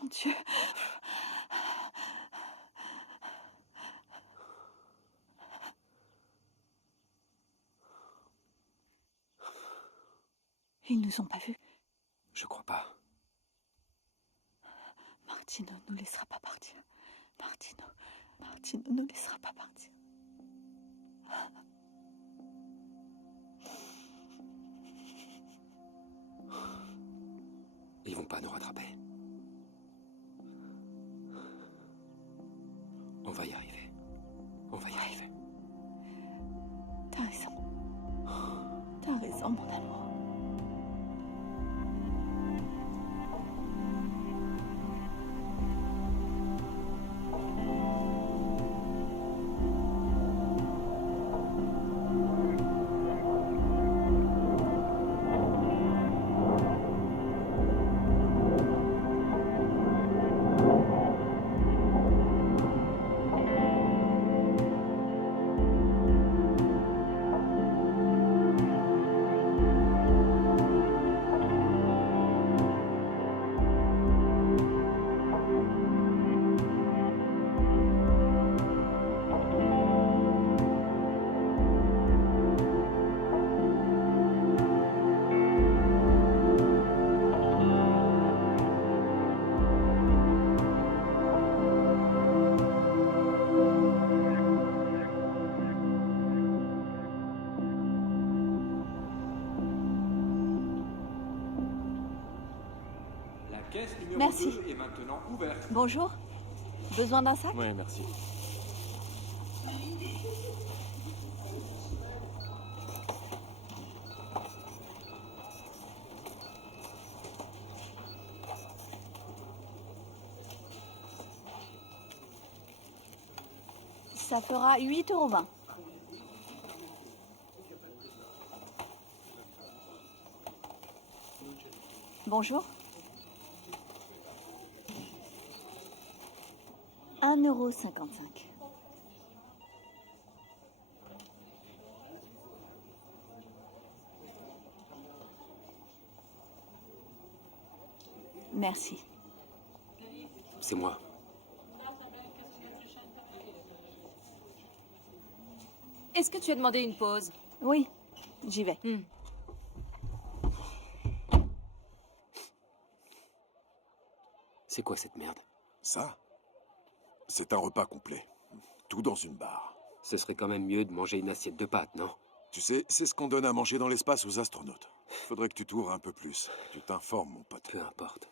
Mon Dieu. Ils nous ont pas vus. Je crois pas. Martino nous laissera pas partir. Martino nous laissera pas partir. Ils vont pas nous rattraper. On va y arriver. On va y arriver. T'as raison. T'as raison, mon amour. Merci. Est maintenant ouverte. Bonjour. Besoin d'un sac? Oui, merci. Ça fera 8,20 €. Bonjour. 1,55 €. Merci. C'est moi. Est-ce que tu as demandé une pause? Oui, j'y vais. C'est quoi cette merde? Ça, c'est un repas complet. Tout dans une barre. Ce serait quand même mieux de manger une assiette de pâtes, non? Tu sais, c'est ce qu'on donne à manger dans l'espace aux astronautes. Faudrait que tu t'ouvres un peu plus. Tu t'informes, mon pote. Peu importe.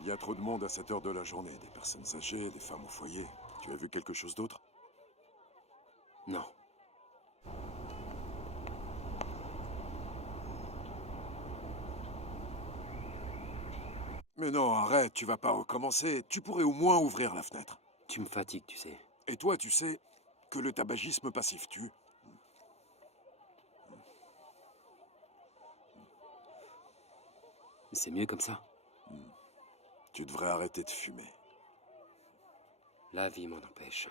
Il y a trop de monde à cette heure de la journée. Des personnes âgées, des femmes au foyer. Tu as vu quelque chose d'autre? Non. Mais non, arrête, tu vas pas recommencer. Tu pourrais au moins ouvrir la fenêtre. Tu me fatigues, tu sais. Et toi, tu sais que le tabagisme passif tue. C'est mieux comme ça. Tu devrais arrêter de fumer. La vie m'en empêche.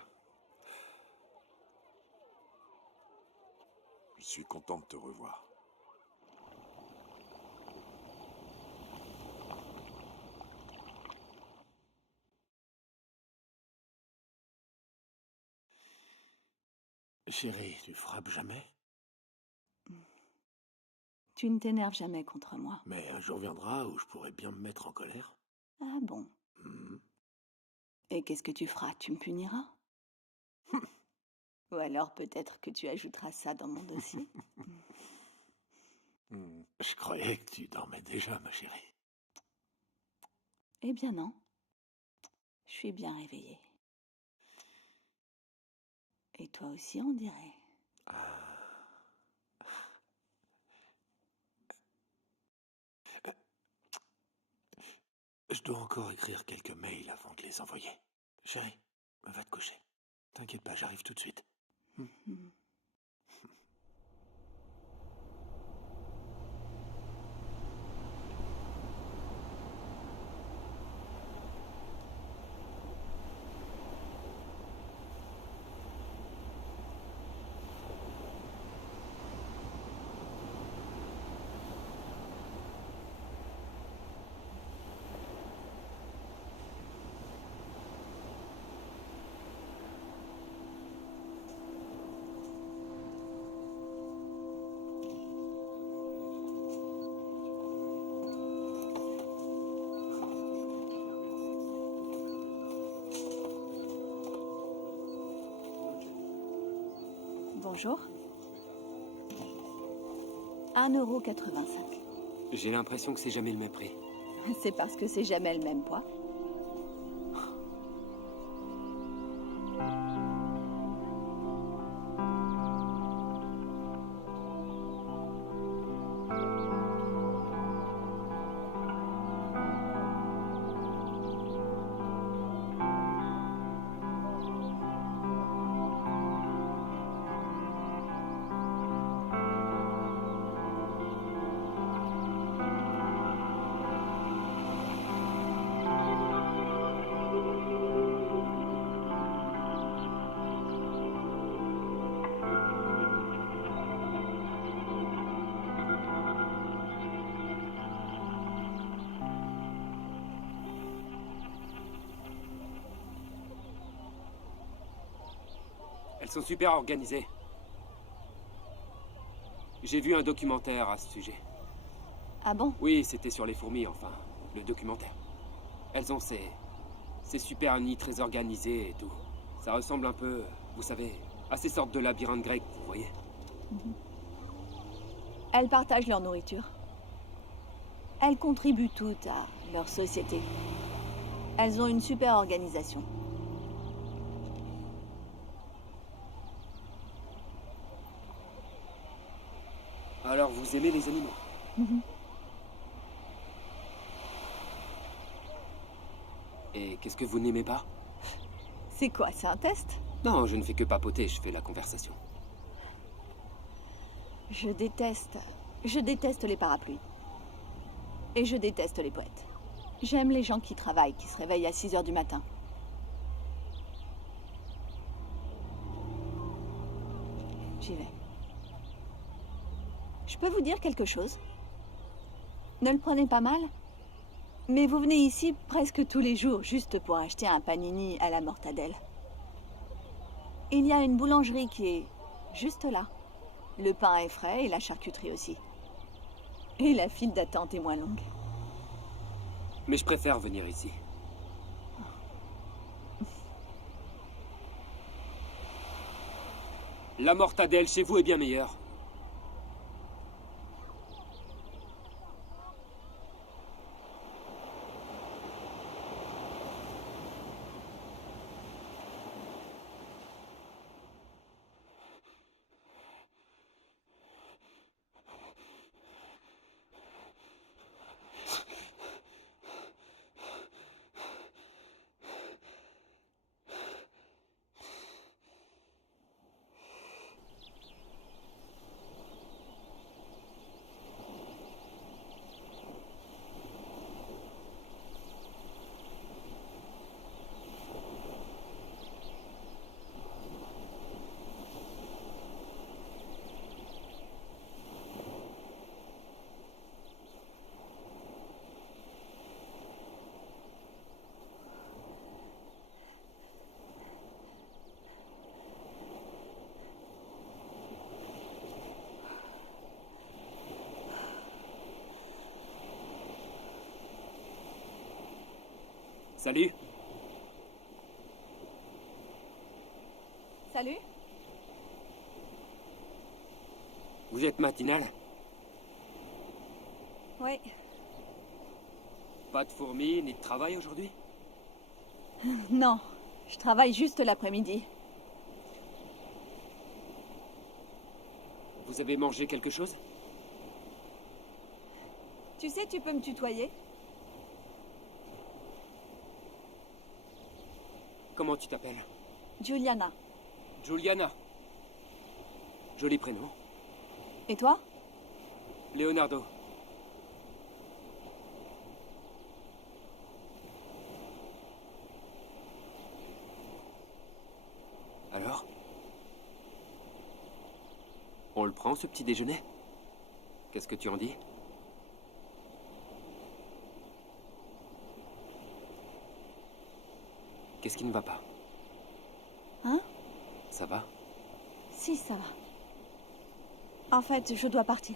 Je suis content de te revoir. Chérie, tu frappes jamais? Tu ne t'énerves jamais contre moi. Mais un jour viendra où je pourrais bien me mettre en colère. Ah bon? Hmm. Et qu'est-ce que tu feras? Tu me puniras? Ou alors peut-être que tu ajouteras ça dans mon dossier? Je croyais que tu dormais déjà, ma chérie. Eh bien non. Je suis bien réveillée. Et toi aussi, on dirait. Ah. Je dois encore écrire quelques mails avant de les envoyer. Chérie, va te coucher. T'inquiète pas, j'arrive tout de suite. Mhm. Bonjour. 1,85 €. J'ai l'impression que c'est jamais le même prix. C'est parce que c'est jamais le même poids. Elles sont super organisées. J'ai vu un documentaire à ce sujet. Ah bon? Oui, c'était sur les fourmis, enfin, le documentaire. Elles ont ces super nids très organisés et tout. Ça ressemble un peu, vous savez, à ces sortes de labyrinthes grecs, vous voyez. Elles partagent leur nourriture. Elles contribuent toutes à leur société. Elles ont une super organisation. Alors vous aimez les animaux? Mhm. Et qu'est-ce que vous n'aimez pas? C'est quoi, c'est un test? Non, je ne fais que papoter, je fais la conversation. Je déteste les parapluies. Et je déteste les poètes. J'aime les gens qui travaillent, qui se réveillent à 6 h du matin. J'y vais. Je peux vous dire quelque chose? Ne le prenez pas mal, mais vous venez ici presque tous les jours juste pour acheter un panini à la mortadelle. Il y a une boulangerie qui est juste là. Le pain est frais et la charcuterie aussi. Et la file d'attente est moins longue. Mais je préfère venir ici. La mortadelle chez vous est bien meilleure. Salut. Salut. Vous êtes matinale? Oui. Pas de fourmis ni de travail aujourd'hui? Non, je travaille juste l'après-midi. Vous avez mangé quelque chose? Tu sais, tu peux me tutoyer? Comment tu t'appelles? Juliana. Juliana. Joli prénom. Et toi? Leonardo. Alors? On le prend, ce petit déjeuner? Qu'est-ce que tu en dis? Qu'est-ce qui ne va pas? Hein? Ça va? Si, ça va. En fait, je dois partir.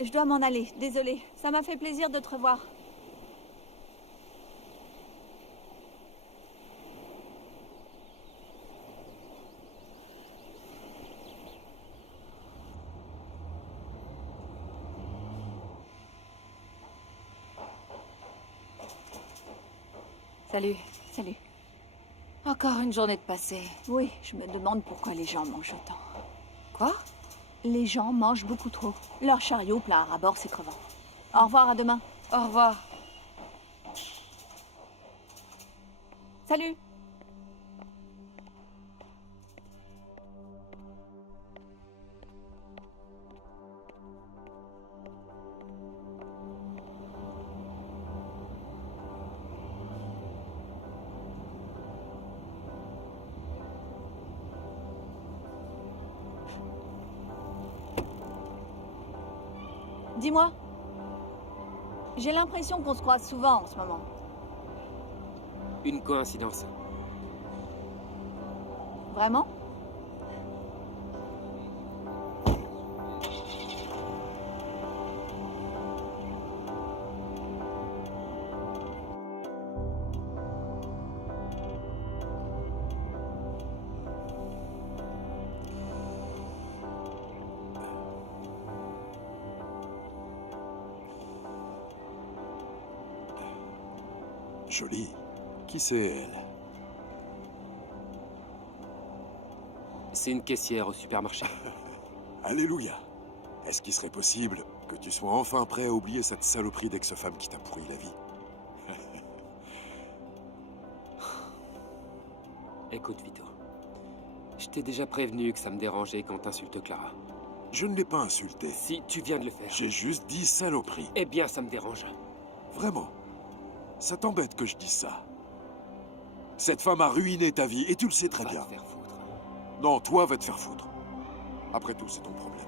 Je dois m'en aller, désolée. Ça m'a fait plaisir de te revoir. Salut. Salut. Encore une journée de passée. Oui, je me demande pourquoi les gens mangent autant. Quoi? Les gens mangent beaucoup trop. Leur chariot plein à ras-bord, c'est crevant. Au revoir, à demain. Au revoir. Salut. Dis-moi. J'ai l'impression qu'on se croise souvent en ce moment. Une coïncidence. Vraiment? Jolie. Qui c'est, elle? C'est une caissière au supermarché. Alléluia. Est-ce qu'il serait possible que tu sois enfin prêt à oublier cette saloperie d'ex-femme qui t'a pourri la vie? Écoute, Vito. Je t'ai déjà prévenu que ça me dérangeait quand t'insultes Clara. Je ne l'ai pas insulté. Si tu viens de le faire. J'ai juste dit saloperie. Eh bien, ça me dérange. Vraiment. Ça t'embête que je dise ça. Cette femme a ruiné ta vie et tu le sais très Va bien. te faire foutre. Non, toi, va te faire foutre. Après tout, c'est ton problème.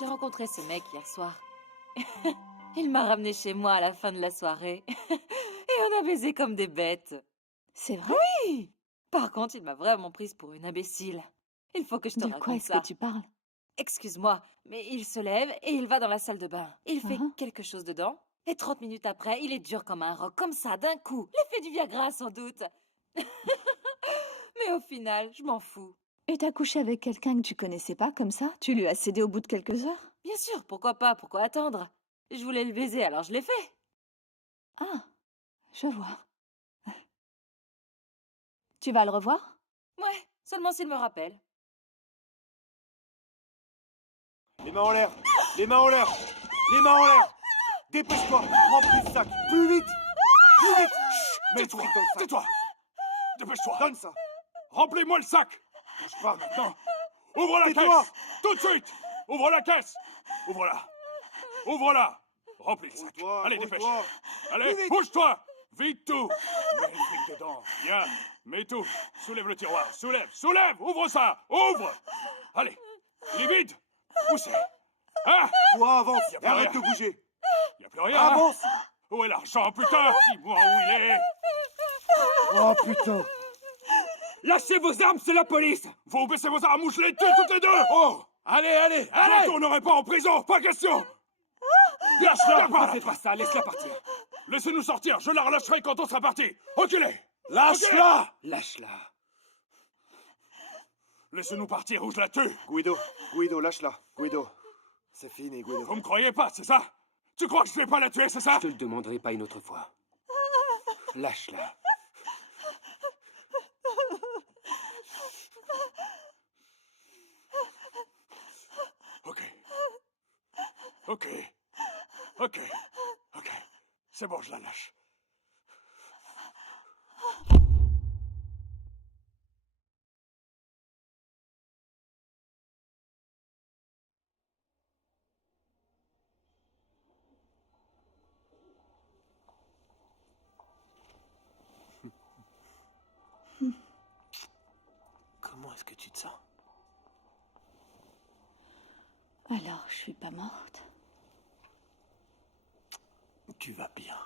J'ai rencontré ce mec hier soir. Il m'a ramené chez moi à la fin de la soirée. Et on a baisé comme des bêtes. C'est vrai? Oui. Par contre, il m'a vraiment prise pour une imbécile. Il faut que je te De quoi raconte est-ce ça. que tu parles? Excuse-moi, mais il se lève et il va dans la salle de bain. Il fait Uhum. quelque chose dedans. Et 30 minutes après, il est dur comme un roc, comme ça, d'un coup. L'effet du Viagra, sans doute. Mais au final, je m'en fous. Et t'as couché avec quelqu'un que tu connaissais pas comme ça? Tu lui as cédé au bout de quelques heures? Bien sûr, pourquoi pas, pourquoi attendre? Je voulais le baiser, alors je l'ai fait. Ah, je vois. Tu vas le revoir? Ouais, seulement s'il me rappelle. Les mains en l'air. Les mains en l'air. Les mains en l'air. Dépêche-toi. Remplis le sac. Plus vite. Plus vite. Mets le Tais-toi, fric dans le sac. tais-toi. Dépêche-toi. Donne ça. Remplis-moi le sac. Bouge pas maintenant. Ouvre la Tais-toi. caisse. Tout de suite. Ouvre la caisse. Ouvre-la. Ouvre-la. Remplis le sac. Roule-toi, Allez, dépêche. roule-toi. Allez, Plus vite. bouge-toi. Vite tout. Mets le fric dedans. Bien. Mets tout. Soulève le tiroir. Soulève. Soulève. Ouvre ça. Ouvre. Allez. Il est vide. Où c'est? Hein? Toi, avance. Y a Et plus arrête rien. de bouger. Y a plus rien. hein? Avance. Où est l'argent, putain? Dis-moi où il est. Oh putain. Lâchez vos armes, c'est la police! Vous baissez vos armes ou je les tue toutes les deux! Oh! Allez, allez, Je ne allez! tournerai pas en prison, pas question! Lâche-la! Ne fais pas ça, laisse-la partir. Laissez-nous sortir, je la relâcherai quand on sera parti! Reculez! Lâche-la. Lâche-la. Laissez-nous partir ou je la tue! Guido, lâche-la. Guido. C'est fini, Guido. Vous me croyez pas, c'est ça? Tu crois que je vais pas la tuer, c'est ça? Je te le demanderai pas une autre fois. Lâche-la. Ok. Ok. Ok. Ok. C'est bon, je la lâche. Comment est-ce que tu te sens? Alors, je suis pas morte. Tu vas bien.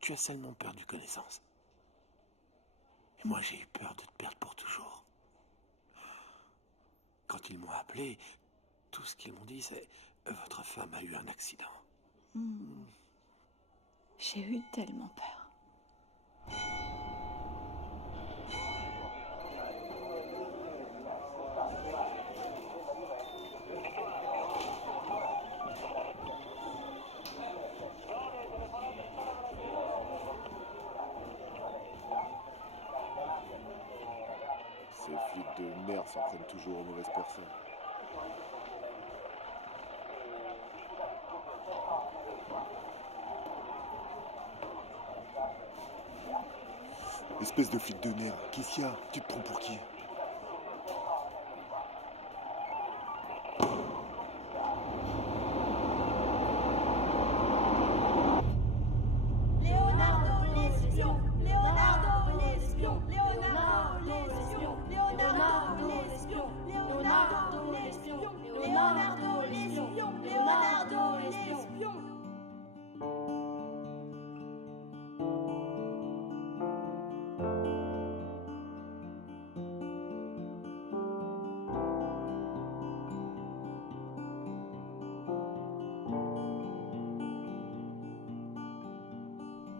Tu as seulement perdu connaissance. Et moi, j'ai eu peur de te perdre pour toujours. Quand ils m'ont appelé, tout ce qu'ils m'ont dit, c'est votre femme a eu un accident. J'ai eu tellement peur. Ces flics de merde s'en prennent toujours aux mauvaises personnes. Espèce de flic de merde, qu'est-ce qu'il y a? Tu te prends pour qui? Leonardo l'espion, Leonardo l'espion, Leonardo l'espion, Leonardo l'espion, Leonardo l'espion, Leonardo l'espion, Leonardo l'espion.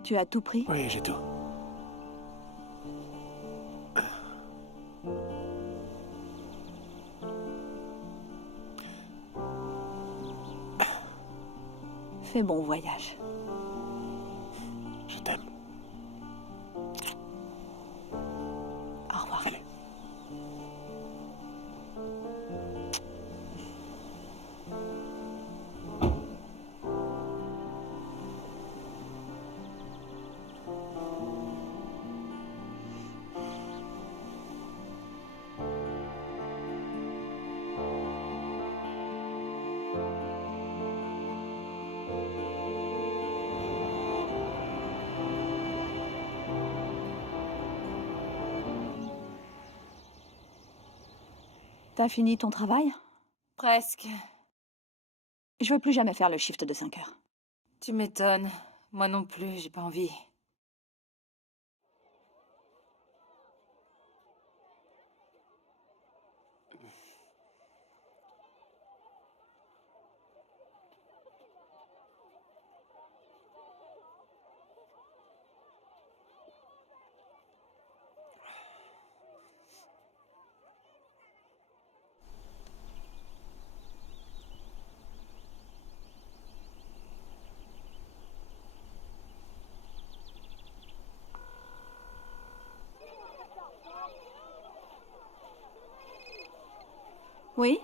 Tu as tout pris? Oui, j'ai tout. Fais bon voyage. Je t'aime. Au revoir. Allez. T'as fini ton travail? Presque. Je veux plus jamais faire le shift de 5 heures. Tu m'étonnes. Moi non plus, j'ai pas envie. Oui?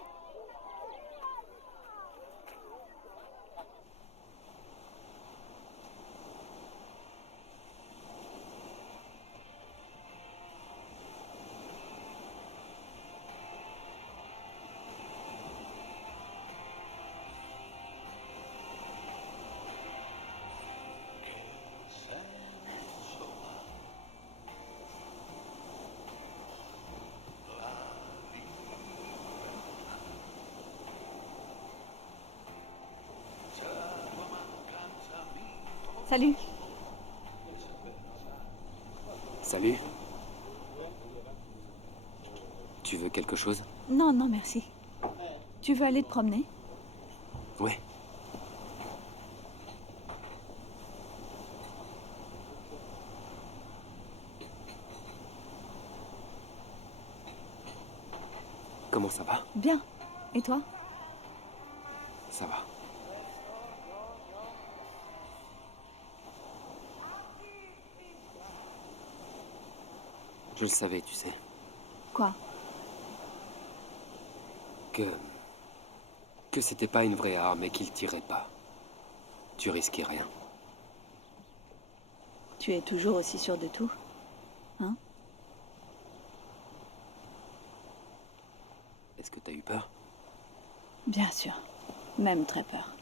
Salut. Salut. Tu veux quelque chose? Non, non, merci. Tu veux aller te promener? Ouais. Comment ça va? Bien. Et toi? Ça va. Je le savais, tu sais. Quoi? Que c'était pas une vraie arme et qu'il tirait pas. Tu risquais rien. Tu es toujours aussi sûr de tout? Hein? Est-ce que t'as eu peur? Bien sûr. Même très peur.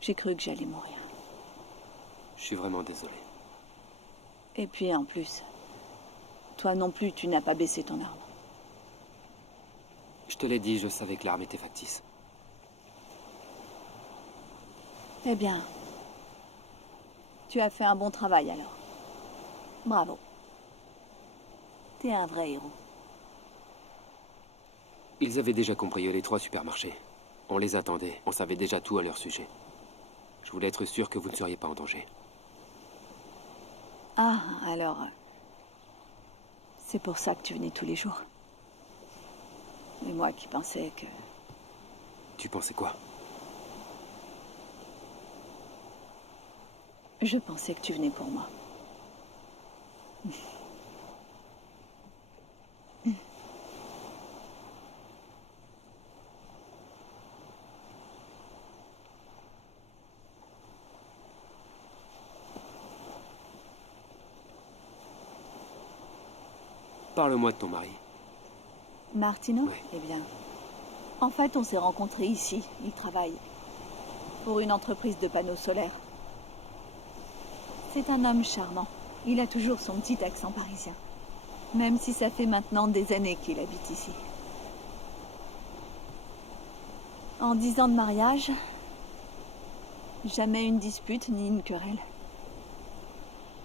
J'ai cru que j'allais mourir. Je suis vraiment désolé. Et puis en plus, toi non plus, tu n'as pas baissé ton arme. Je te l'ai dit, je savais que l'arme était factice. Eh bien, tu as fait un bon travail alors. Bravo. T'es un vrai héros. Ils avaient déjà cambriolé les 3 supermarchés. On les attendait, on savait déjà tout à leur sujet. Je voulais être sûr que vous ne seriez pas en danger. Ah, alors... c'est pour ça que tu venais tous les jours. Et moi qui pensais que... Tu pensais quoi? Je pensais que tu venais pour moi. Parle-moi de ton mari. Martino? Ouais. Eh bien... En fait, on s'est rencontrés ici. Il travaille pour une entreprise de panneaux solaires. C'est un homme charmant. Il a toujours son petit accent parisien. Même si ça fait maintenant des années qu'il habite ici. En 10 ans de mariage, jamais une dispute ni une querelle.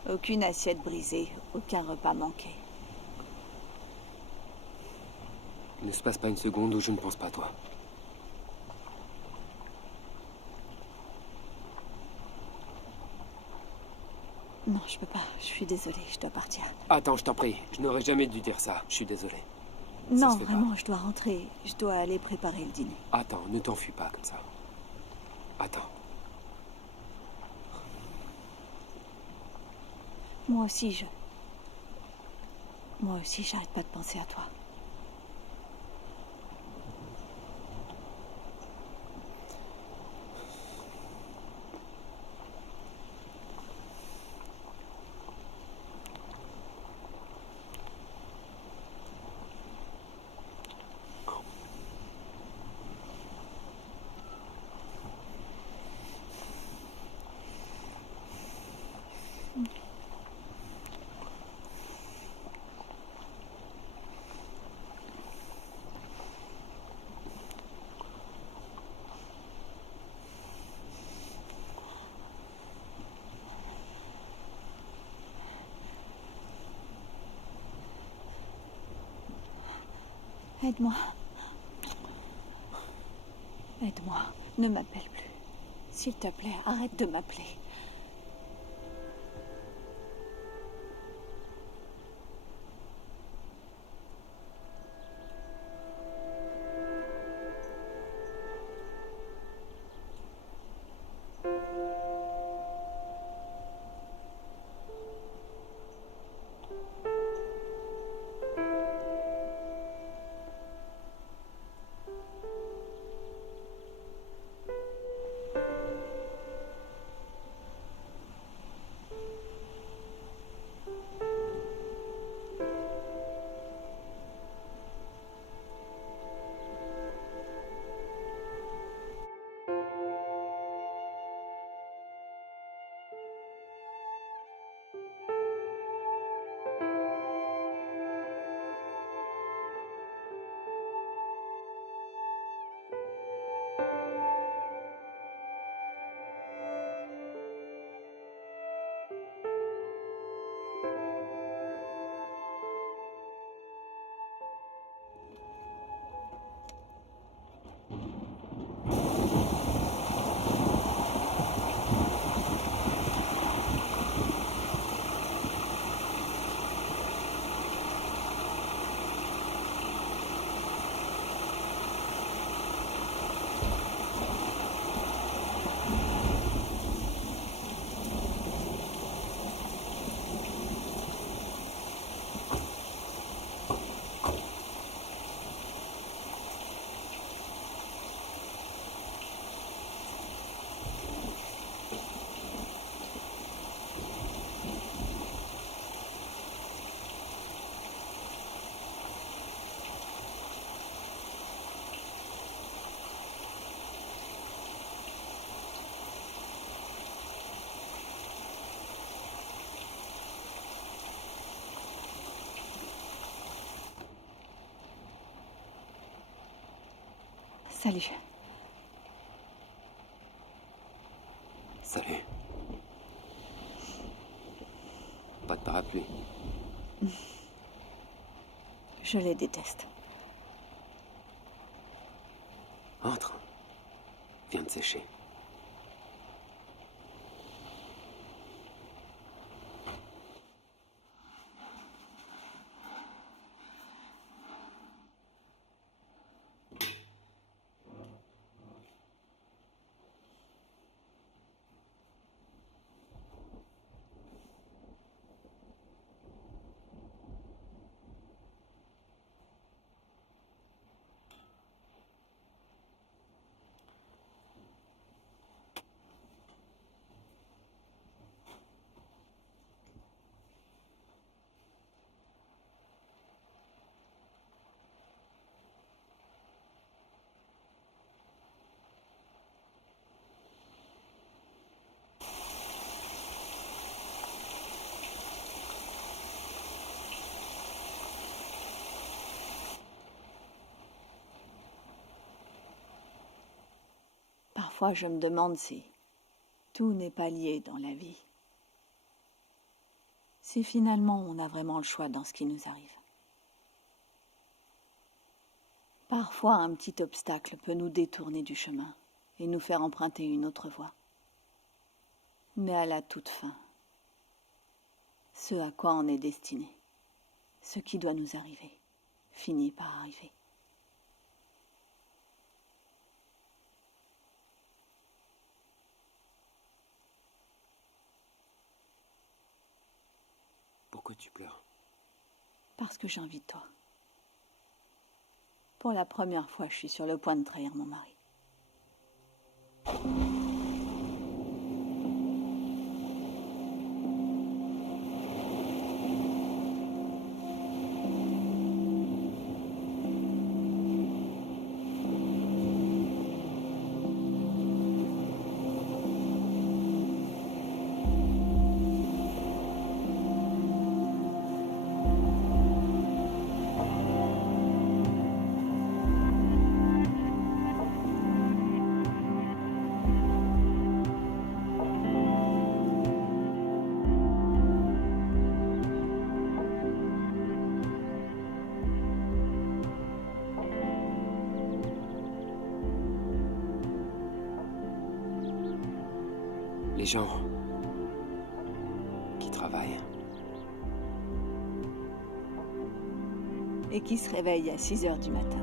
Aucune assiette brisée, aucun repas manqué. Ne se passe pas une seconde où je ne pense pas à toi. Non, je peux pas. Je suis désolée, je dois partir. Attends, je t'en prie. Je n'aurais jamais dû dire ça. Je suis désolé. Non, se fait pas. vraiment, je dois rentrer. Je dois aller préparer le dîner. Attends, ne t'enfuis pas comme ça. Attends. Moi aussi, j'arrête pas de penser à toi. Aide-moi. Aide-moi. Ne m'appelle plus. S'il te plaît, arrête de m'appeler. Salut. Salut. Pas de parapluie. Je les déteste. Entre. Viens de sécher. Parfois, je me demande si tout n'est pas lié dans la vie. Si finalement on a vraiment le choix dans ce qui nous arrive. Parfois, un petit obstacle peut nous détourner du chemin et nous faire emprunter une autre voie. Mais à la toute fin, ce à quoi on est destiné, ce qui doit nous arriver, finit par arriver. Pourquoi tu pleures? Parce que j'ai envie de toi. Pour la première fois, je suis sur le point de trahir mon mari. les gens qui travaillent. Et qui se réveille à 6 heures du matin.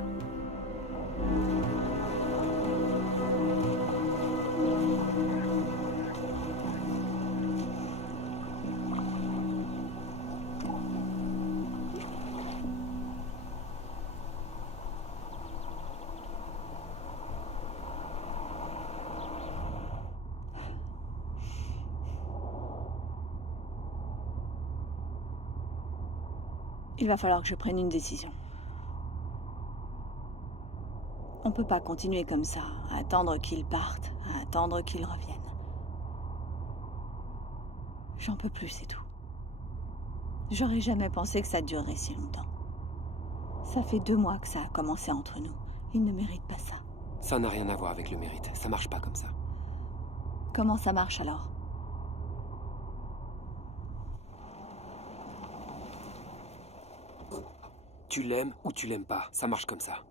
Il va falloir que je prenne une décision. On peut pas continuer comme ça, à attendre qu'ils partent, à attendre qu'ils reviennent. J'en peux plus, c'est tout. J'aurais jamais pensé que ça durerait si longtemps. Ça fait 2 mois que ça a commencé entre nous. Ils ne méritent pas ça. Ça n'a rien à voir avec le mérite. Ça marche pas comme ça. Comment ça marche alors? Tu l'aimes ou tu l'aimes pas. Ça marche comme ça.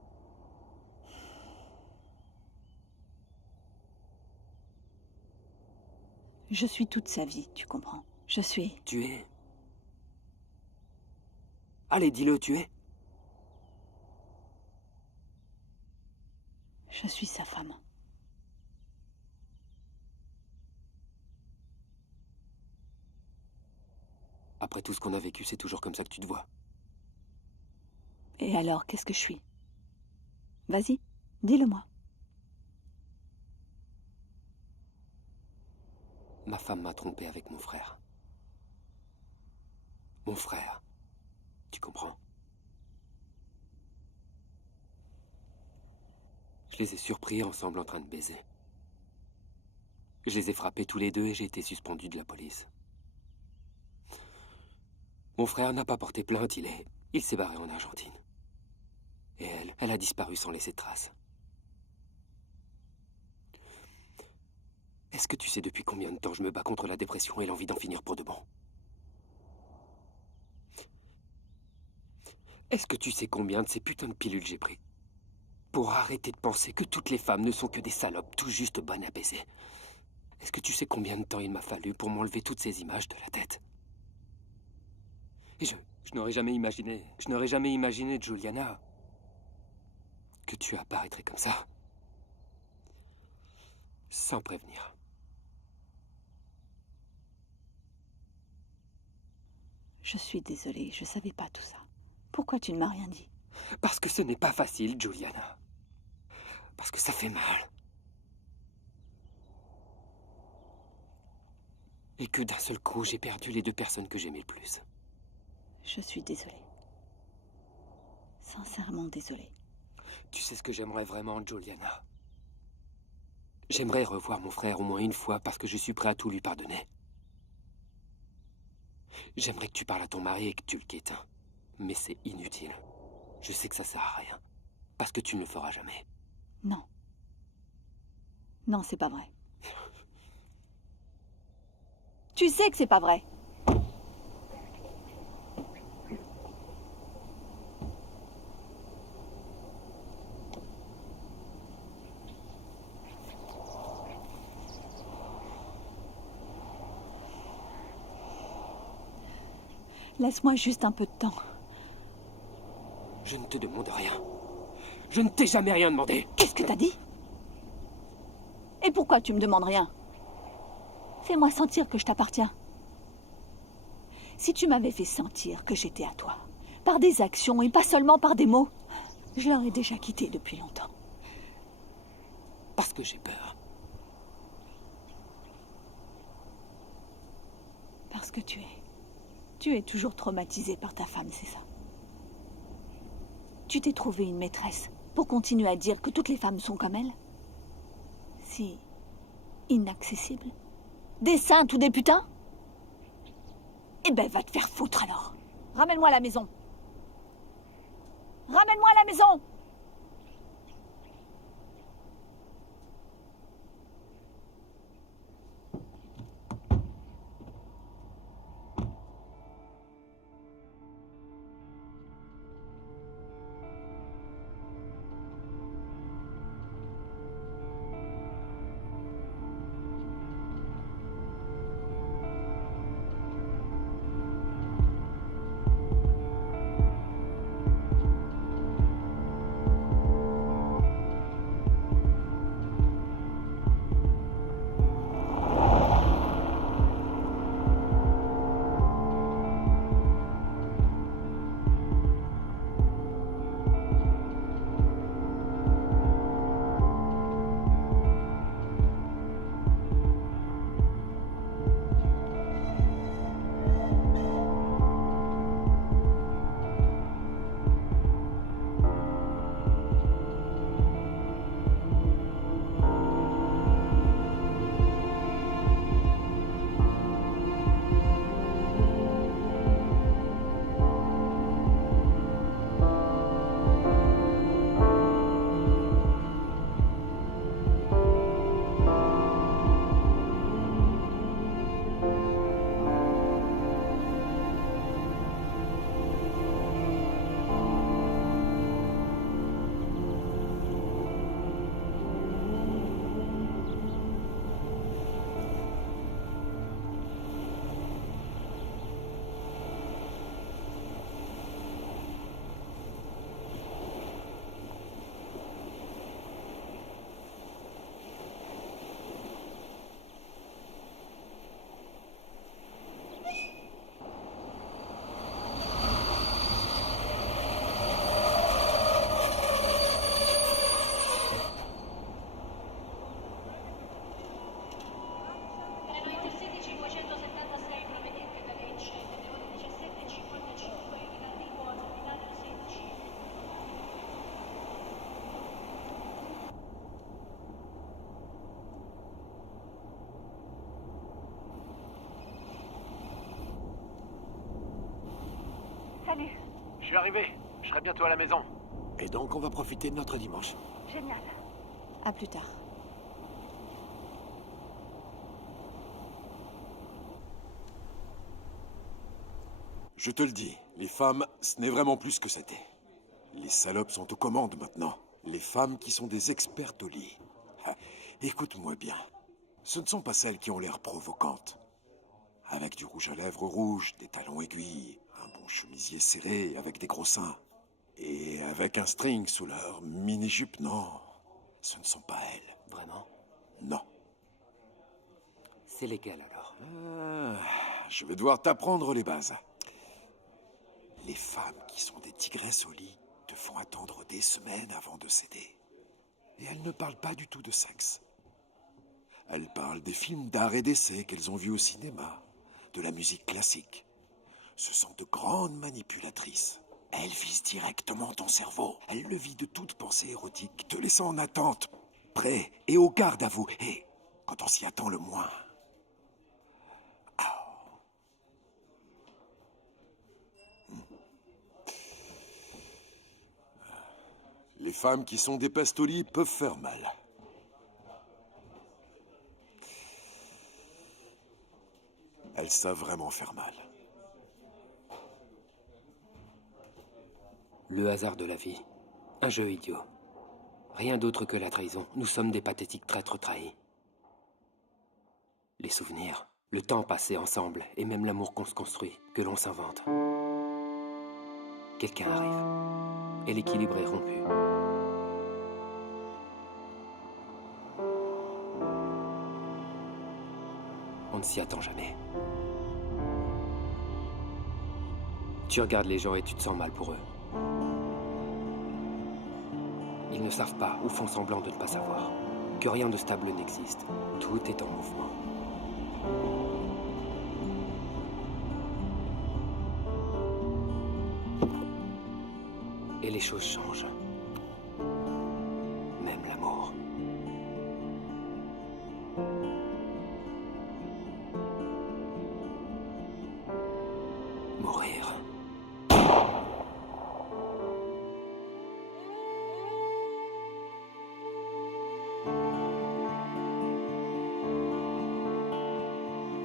Je suis toute sa vie, tu comprends? Je suis... Tu es... Allez, dis-le, tu es... Je suis sa femme. Après tout ce qu'on a vécu, c'est toujours comme ça que tu te vois. Et alors, qu'est-ce que je suis? Vas-y, dis-le-moi. Ma femme m'a trompé avec mon frère. Mon frère. Tu comprends? Je les ai surpris ensemble en train de baiser. Je les ai frappés tous les deux et j'ai été suspendu de la police. Mon frère n'a pas porté plainte, il s'est barré en Argentine. Et elle a disparu sans laisser de traces. Est-ce que tu sais depuis combien de temps je me bats contre la dépression et l'envie d'en finir pour de bon? Est-ce que tu sais combien de ces putains de pilules j'ai pris pour arrêter de penser que toutes les femmes ne sont que des salopes tout juste bonnes à baiser? Est-ce que tu sais combien de temps il m'a fallu pour m'enlever toutes ces images de la tête? Et je n'aurais jamais imaginé, Juliana, que tu apparaîtrais comme ça, sans prévenir. Je suis désolée, je savais pas tout ça. Pourquoi tu ne m'as rien dit? Parce que ce n'est pas facile, Juliana. Parce que ça fait mal. Et que d'un seul coup, j'ai perdu les 2 personnes que j'aimais le plus. Je suis désolée. Sincèrement désolée. Tu sais ce que j'aimerais vraiment, Juliana? J'aimerais revoir mon frère au moins une fois parce que je suis prêt à tout lui pardonner. J'aimerais que tu parles à ton mari et que tu le quittes. Mais c'est inutile. Je sais que ça sert à rien. Parce que tu ne le feras jamais. Non. Non, c'est pas vrai. Tu sais que c'est pas vrai. Laisse-moi juste un peu de temps. Je ne te demande rien. Je ne t'ai jamais rien demandé. Qu'est-ce que t'as dit? Et pourquoi tu me demandes rien? Fais-moi sentir que je t'appartiens. Si tu m'avais fait sentir que j'étais à toi, par des actions et pas seulement par des mots, je l'aurais déjà quitté depuis longtemps. Parce que j'ai peur. Parce que tu es toujours traumatisé par ta femme, c'est ça? Tu t'es trouvé une maîtresse pour continuer à dire que toutes les femmes sont comme elle? Si inaccessibles? Des saintes ou des putains? Eh ben, va te faire foutre alors. Ramène-moi à la maison. Ramène-moi à la maison! Salut. Je suis arrivé. Je serai bientôt à la maison. Et donc, on va profiter de notre dimanche. Génial. À plus tard. Je te le dis, les femmes, ce n'est vraiment plus ce que c'était. Les salopes sont aux commandes maintenant. Les femmes qui sont des expertes au lit. Ah, écoute-moi bien. Ce ne sont pas celles qui ont l'air provocantes. Avec du rouge à lèvres rouge, des talons aiguilles, un bon chemisier serré avec des gros seins. Et avec un string sous leur mini-jupe, non. Ce ne sont pas elles. Vraiment? Non. C'est légal alors. Je vais devoir t'apprendre les bases. Les femmes qui sont des tigresses au lit te font attendre des semaines avant de céder. Et elles ne parlent pas du tout de sexe. Elles parlent des films d'art et d'essai qu'elles ont vus au cinéma, de la musique classique. Ce sont de grandes manipulatrices. Elles visent directement ton cerveau. Elles le vident de toute pensée érotique, te laissant en attente, prêt et au garde à vous. Et quand on s'y attend le moins... Les femmes qui sont des pestes au lit peuvent faire mal. Elles savent vraiment faire mal. Le hasard de la vie. Un jeu idiot. Rien d'autre que la trahison. Nous sommes des pathétiques traîtres trahis. Les souvenirs, le temps passé ensemble, et même l'amour qu'on se construit, que l'on s'invente. Quelqu'un arrive, et l'équilibre est rompu. On ne s'y attend jamais. Tu regardes les gens et tu te sens mal pour eux. Ils ne savent pas ou font semblant de ne pas savoir que rien de stable n'existe. Tout est en mouvement. Et les choses changent. Même l'amour. Mourir.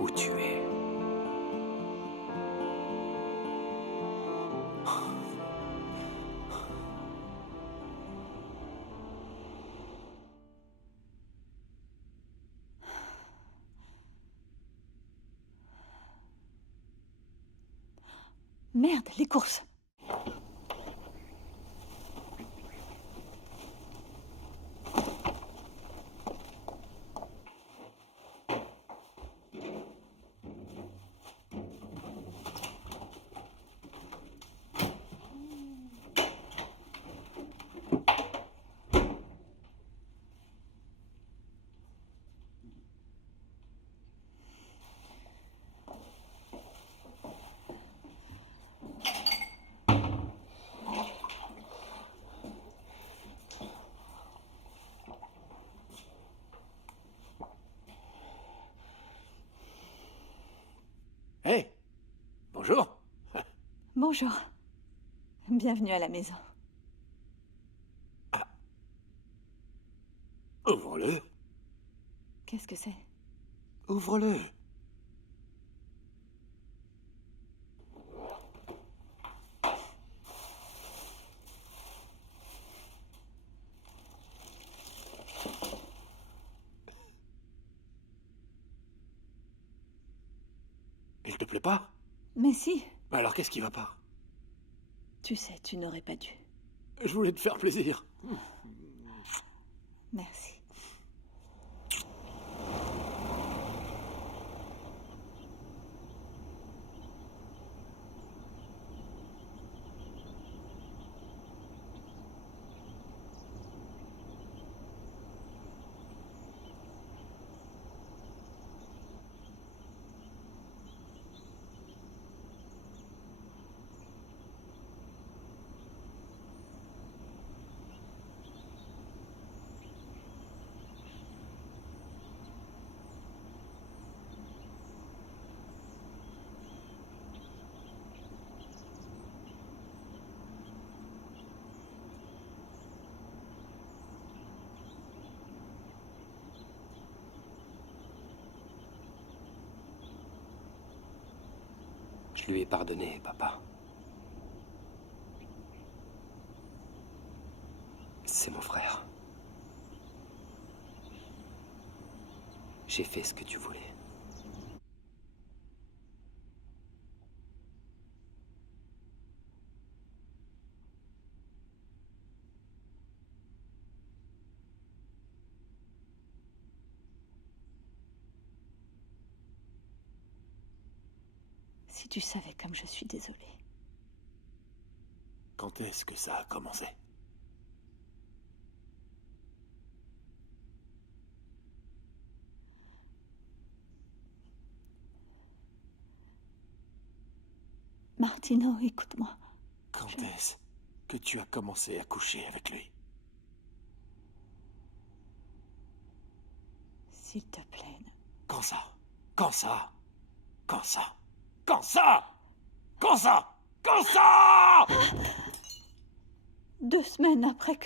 Ou tuer. Merde, les courses. Hey! Bonjour! Bonjour. Bienvenue à la maison. Ouvre-le! Qu'est-ce que c'est? Ouvre-le! Il te plaît pas? Mais si, Alors qu'est-ce qui va pas? tu sais, tu n'aurais pas dû. Je voulais te faire plaisir. Merci. Je lui ai pardonné, papa. C'est mon frère. J'ai fait ce que tu voulais. Si tu savais comme je suis désolée. Quand est-ce que ça a commencé? Martino, écoute-moi. Quand est-ce que tu as commencé à coucher avec lui? S'il te plaît. Quand ça? Quand ça? Quand ça? Quand ça? Quand ça? Quand ça? 2 semaines après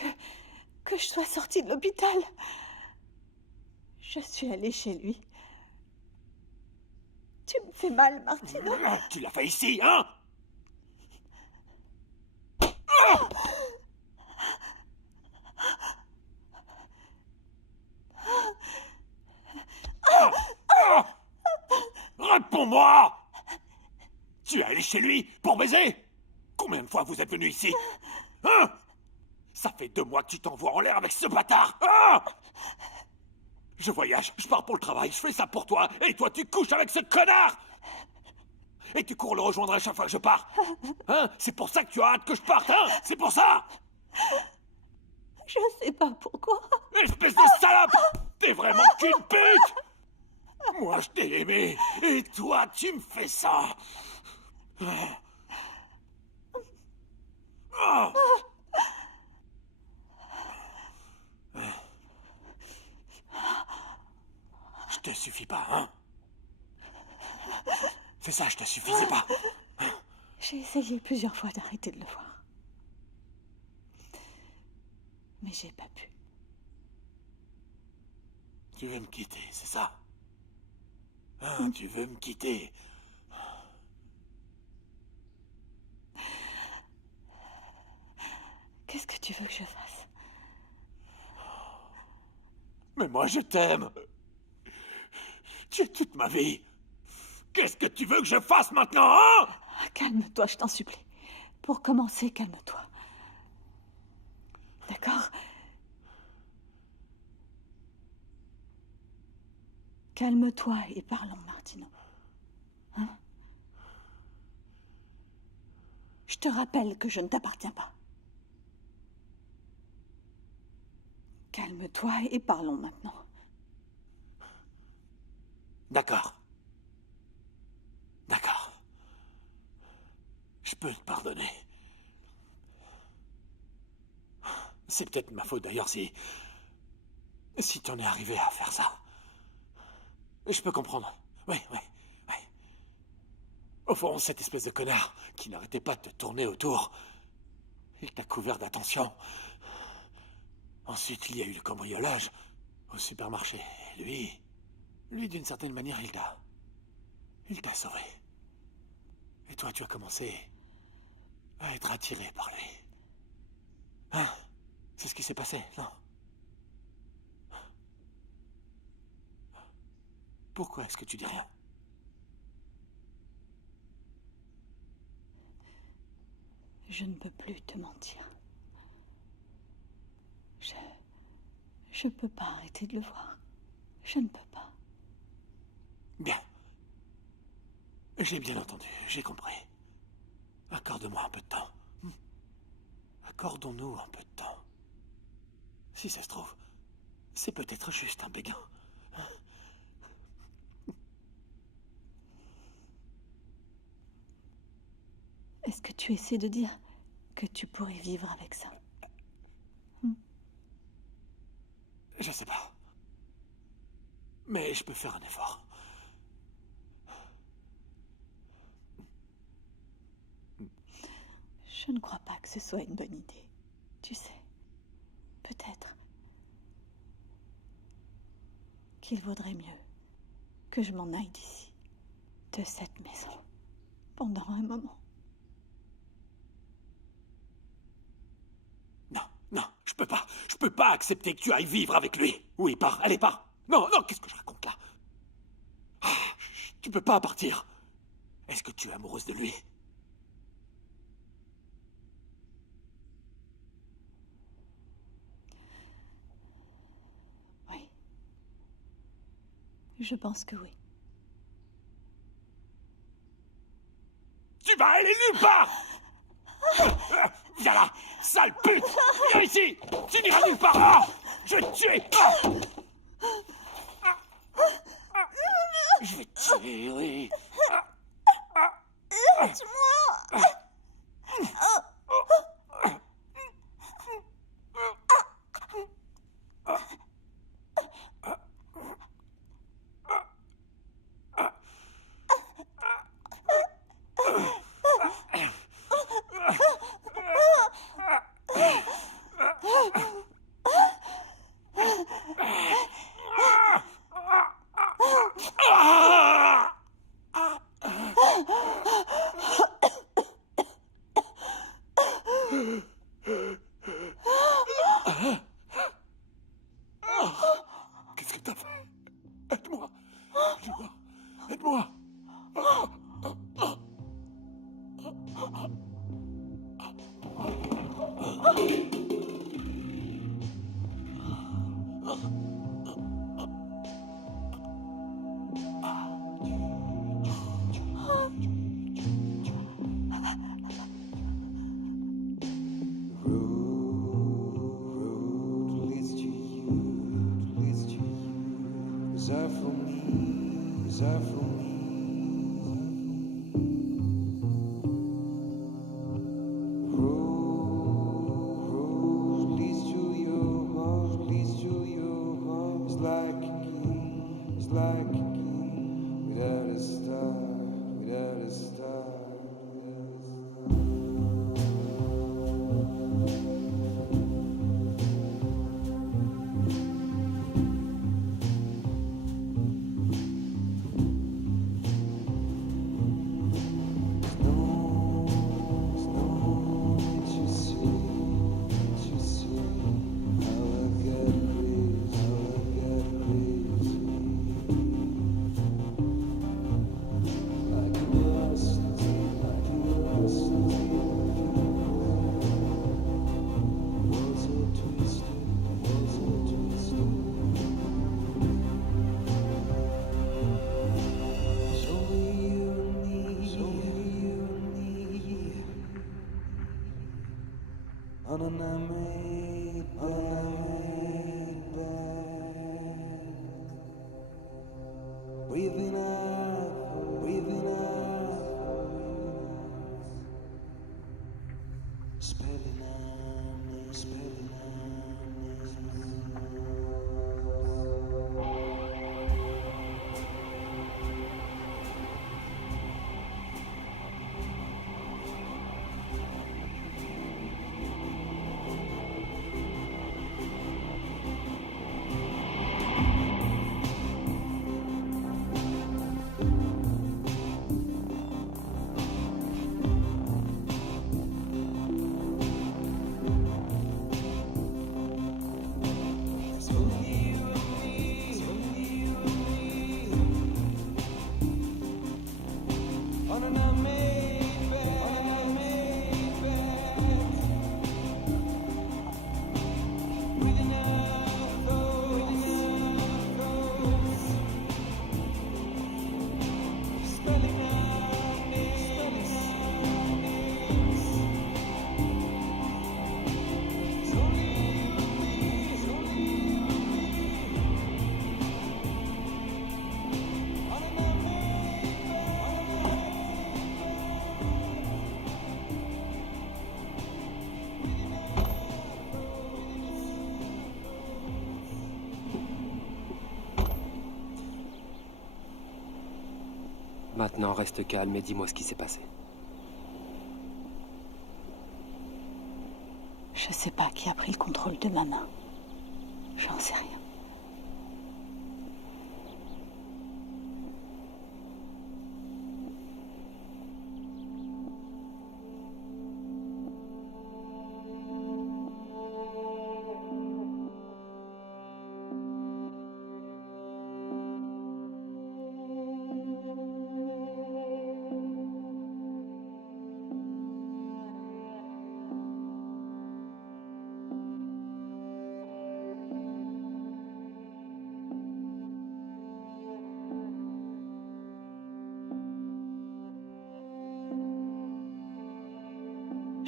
que je sois sortie de l'hôpital, je suis allée chez lui. Tu me fais mal, Martino. Tu l'as fait ici, hein? Réponds-moi! Tu es allé chez lui pour baiser? Combien de fois vous êtes venu ici? Hein? Ça fait 2 mois que tu t'envoies en l'air avec ce bâtard! Hein? Je voyage, je pars pour le travail, je fais ça pour toi, et toi tu couches avec ce connard! Et tu cours le rejoindre à chaque fois que je pars! Hein? C'est pour ça que tu as hâte que je parte, hein? C'est pour ça! Je sais pas pourquoi. Espèce de salope! T'es vraiment qu'une pute! Moi, je t'ai aimé, et toi, tu me fais ça! Oh. Je te suffis pas, hein? C'est ça, je te suffisais pas. J'ai essayé plusieurs fois d'arrêter de le voir. Mais j'ai pas pu. Tu veux me quitter, c'est ça? Hein, tu veux me quitter? Qu'est-ce que tu veux que je fasse? Mais moi, je t'aime. Tu es toute ma vie. Qu'est-ce que tu veux que je fasse maintenant, hein? Calme-toi, je t'en supplie. Pour commencer, calme-toi. D'accord? Calme-toi et parlons, Martino. Hein? Je te rappelle que je ne t'appartiens pas. Calme-toi et parlons maintenant. D'accord. D'accord. Je peux te pardonner. C'est peut-être ma faute d'ailleurs si t'en es arrivé à faire ça. Je peux comprendre. Oui. Au fond, cette espèce de connard qui n'arrêtait pas de te tourner autour, il t'a couvert d'attention. Ensuite, il y a eu le cambriolage au supermarché. Lui, d'une certaine manière, il t'a sauvé. Et toi, tu as commencé à être attiré par lui. Hein? C'est ce qui s'est passé, non? Pourquoi est-ce que tu dis rien? Je ne peux plus te mentir. Je peux pas arrêter de le voir. Je ne peux pas. Bien. J'ai bien entendu, j'ai compris. Accorde-moi un peu de temps. Accordons-nous un peu de temps. Si ça se trouve, c'est peut-être juste un béguin. Est-ce que tu essaies de dire que tu pourrais vivre avec ça? Je sais pas. Mais je peux faire un effort. Je ne crois pas que ce soit une bonne idée. Tu sais, peut-être qu'il vaudrait mieux que je m'en aille d'ici, de cette maison. pendant un moment. Non, non, je peux pas. Je peux pas accepter que tu ailles vivre avec lui. Oui, pars, allez, pars. Non, non, qu'est-ce que je raconte là? Ah, tu peux pas partir. Est-ce que tu es amoureuse de lui? Oui. Je pense que oui. Tu vas aller nulle part! Viens là, sale pute! Viens ici! Tu n'iras nulle part! Ah, je vais te tuer! Je vais te tuer, oui. Qu'est-ce que t'as fait? Aide-moi! Aide-moi! Aide-moi! Maintenant, reste calme et dis-moi ce qui s'est passé. Je sais pas qui a pris le contrôle de ma main. J'en sais rien.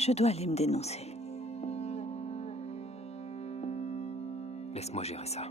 Je dois aller me dénoncer. Laisse-moi gérer ça.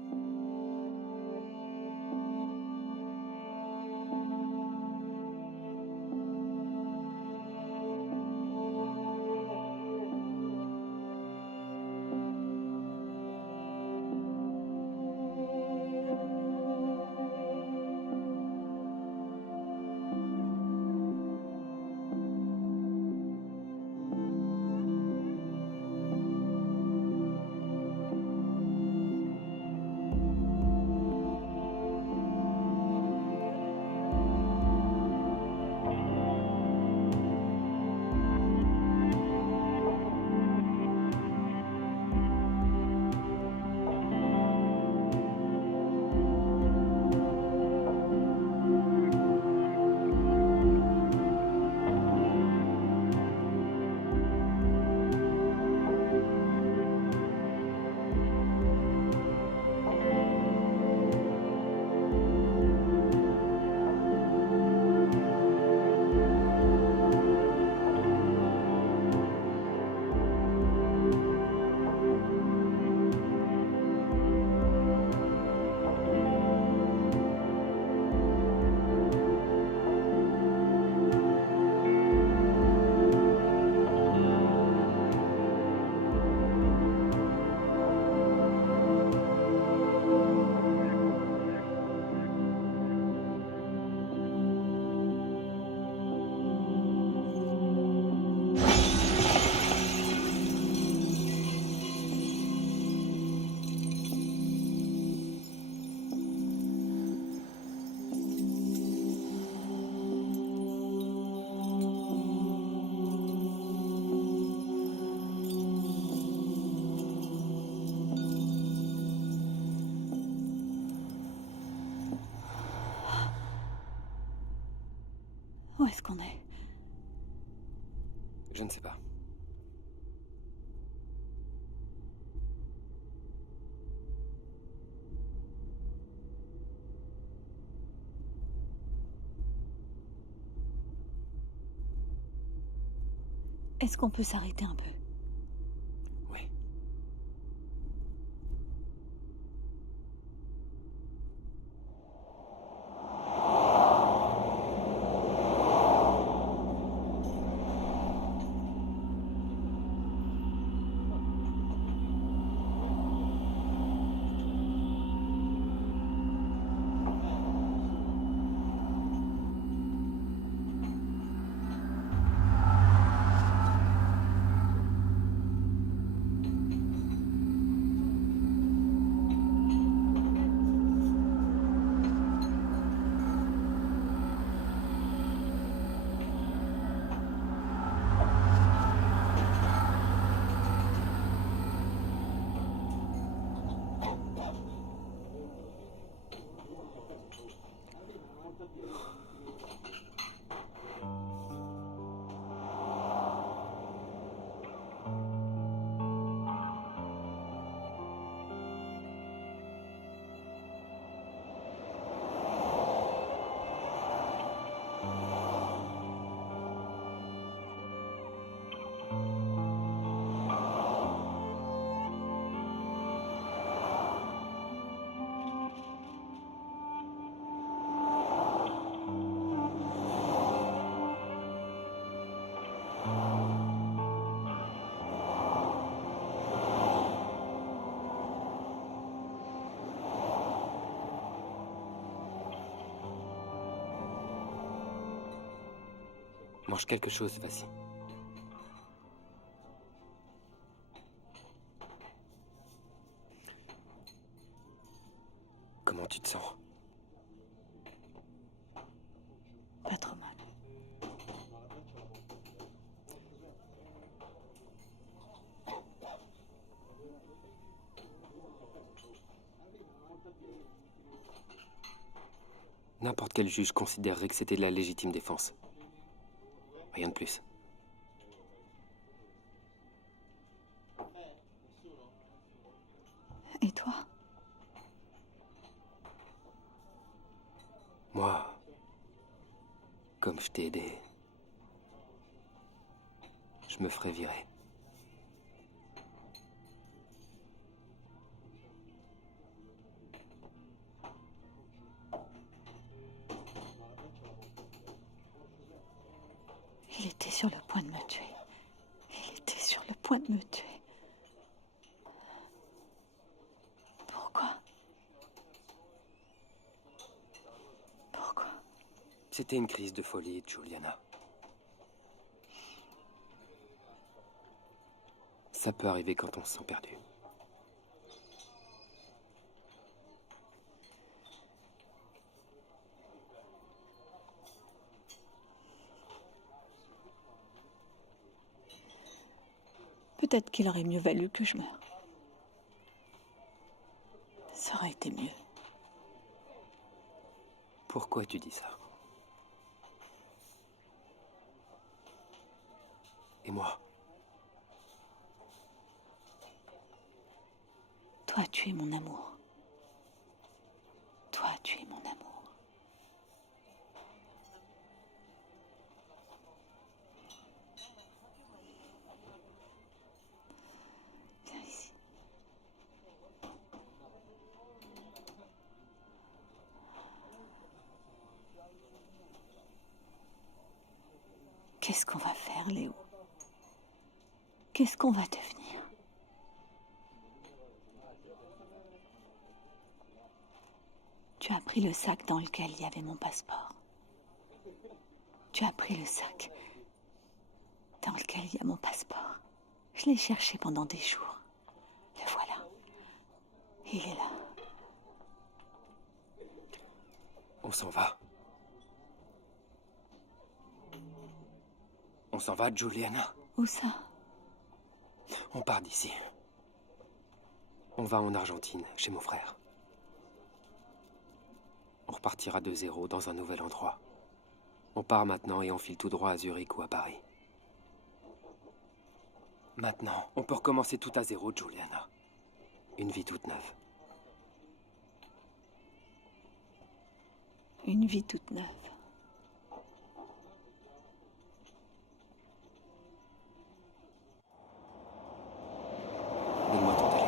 Où est-ce qu'on est? Je ne sais pas. Est-ce qu'on peut s'arrêter un peu? Oui. Mange quelque chose, vas-y. Comment tu te sens? Pas trop mal. N'importe quel juge considérerait que c'était de la légitime défense. Rien de plus. Et toi? Moi, comme je t'ai aidé, je je me ferai virer. Il était sur le point de me tuer. Il était sur le point de me tuer. Pourquoi? Pourquoi? C'était une crise de folie, Juliana. Ça peut arriver quand on se sent perdu. Peut-être qu'il aurait mieux valu que je meure. Ça aurait été mieux. Pourquoi tu dis ça? Et moi? Toi, tu es mon amour. Toi, tu es mon amour. Viens ici. Qu'est-ce qu'on va faire, Léo? Qu'est-ce qu'on va devenir? Tu as pris le sac dans lequel il y avait mon passeport. Tu as pris le sac dans lequel il y a mon passeport. Je l'ai cherché pendant des jours. Le voilà. Il est là. On s'en va. On s'en va, Juliana. Où ça? On part d'ici. On va en Argentine, chez mon frère. On repartira de zéro dans un nouvel endroit. On part maintenant et on file tout droit à Zurich ou à Paris. Maintenant, on peut recommencer tout à zéro, Juliana. Une vie toute neuve. Une vie toute neuve. Donne-moi ton téléphone.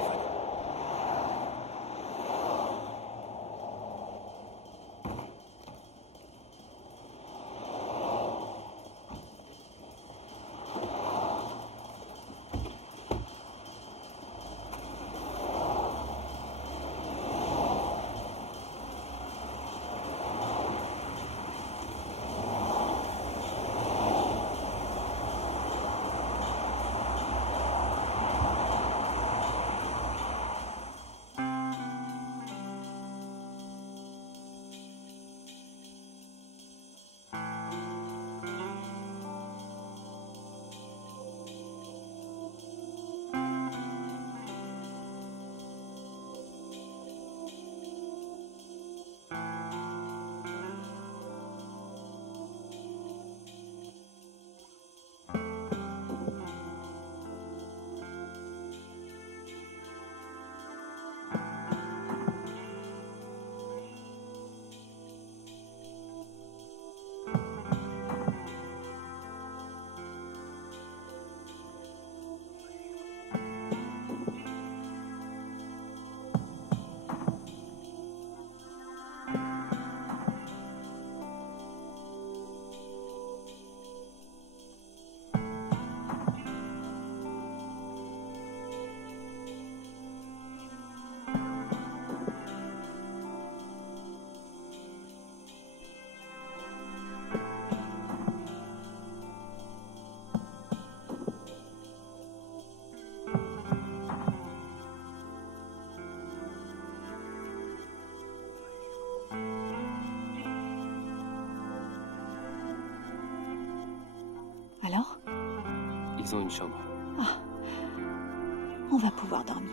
Alors? Ils ont une chambre. Ah. On va pouvoir dormir.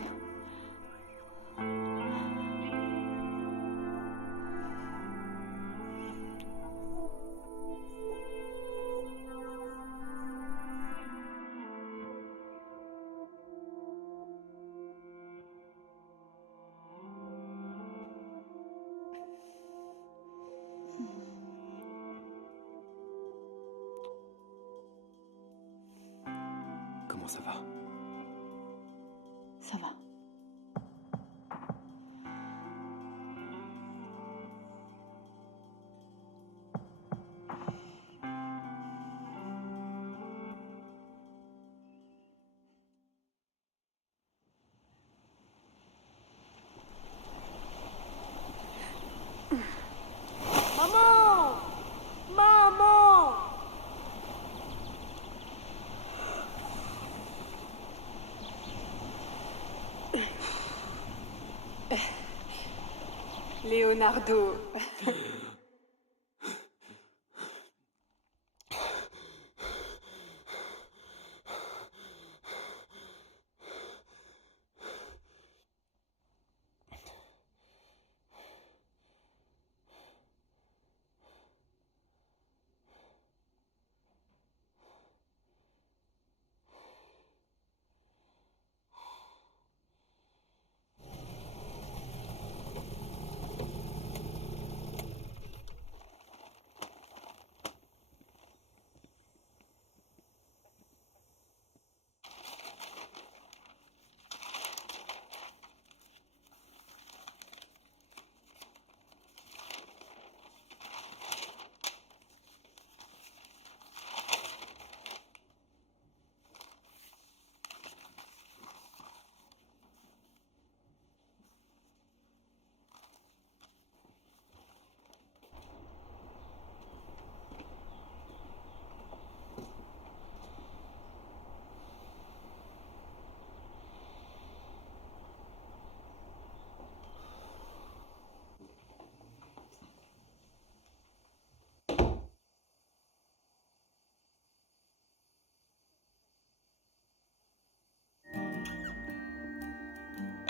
comment ça va? Ça va. Maman! Maman! Leonardo.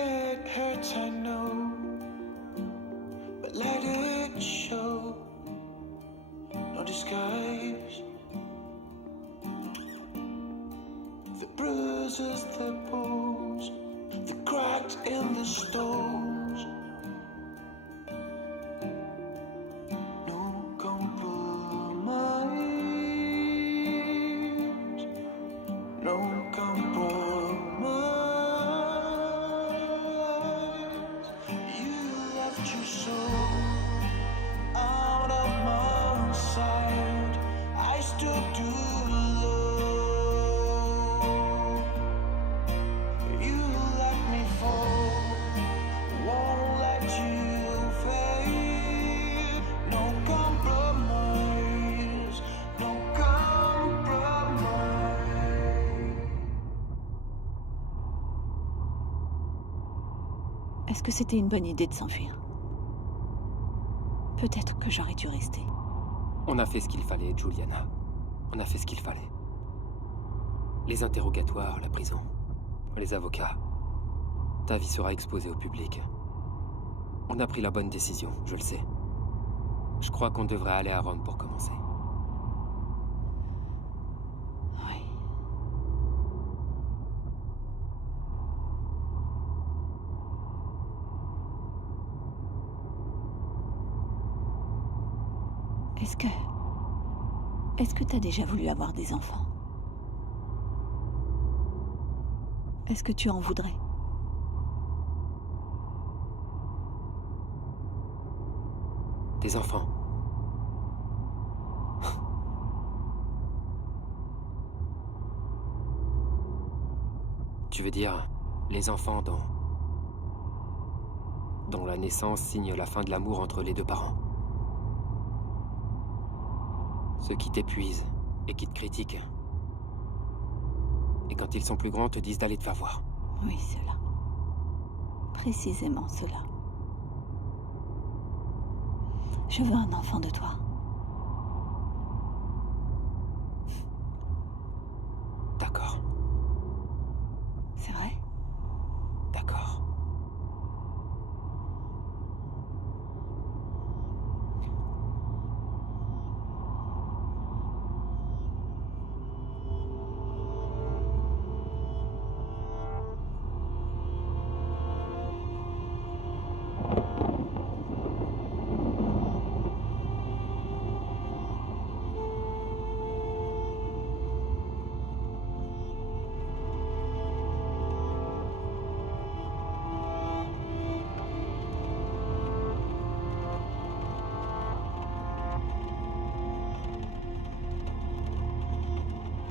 It hurts, I know, but let it show. No disguise. The bruises, the bones, the cracks in the stones. No compromise. No compromise. You left your soul out of my sight. I still do love. You let me fall, won't let you fade. No compromise, no compromise. Est-ce que c'était une bonne idée de s'enfuir? Peut-être que j'aurais dû rester. On a fait ce qu'il fallait, Juliana. On a fait ce qu'il fallait. Les interrogatoires, la prison, les avocats. Ta vie sera exposée au public. On a pris la bonne décision, je le sais. Je crois qu'on devrait aller à Rome pour commencer. Oui. Est-ce que t'as déjà voulu avoir des enfants? Est-ce que tu en voudrais? Des enfants. Tu veux dire les enfants dont la naissance signe la fin de l'amour entre les deux parents? Ceux qui t'épuisent et qui te critiquent. Et quand ils sont plus grands, te disent d'aller te faire voir. Oui, cela. Précisément cela. Je veux un enfant de toi. D'accord, C'est vrai? d'accord.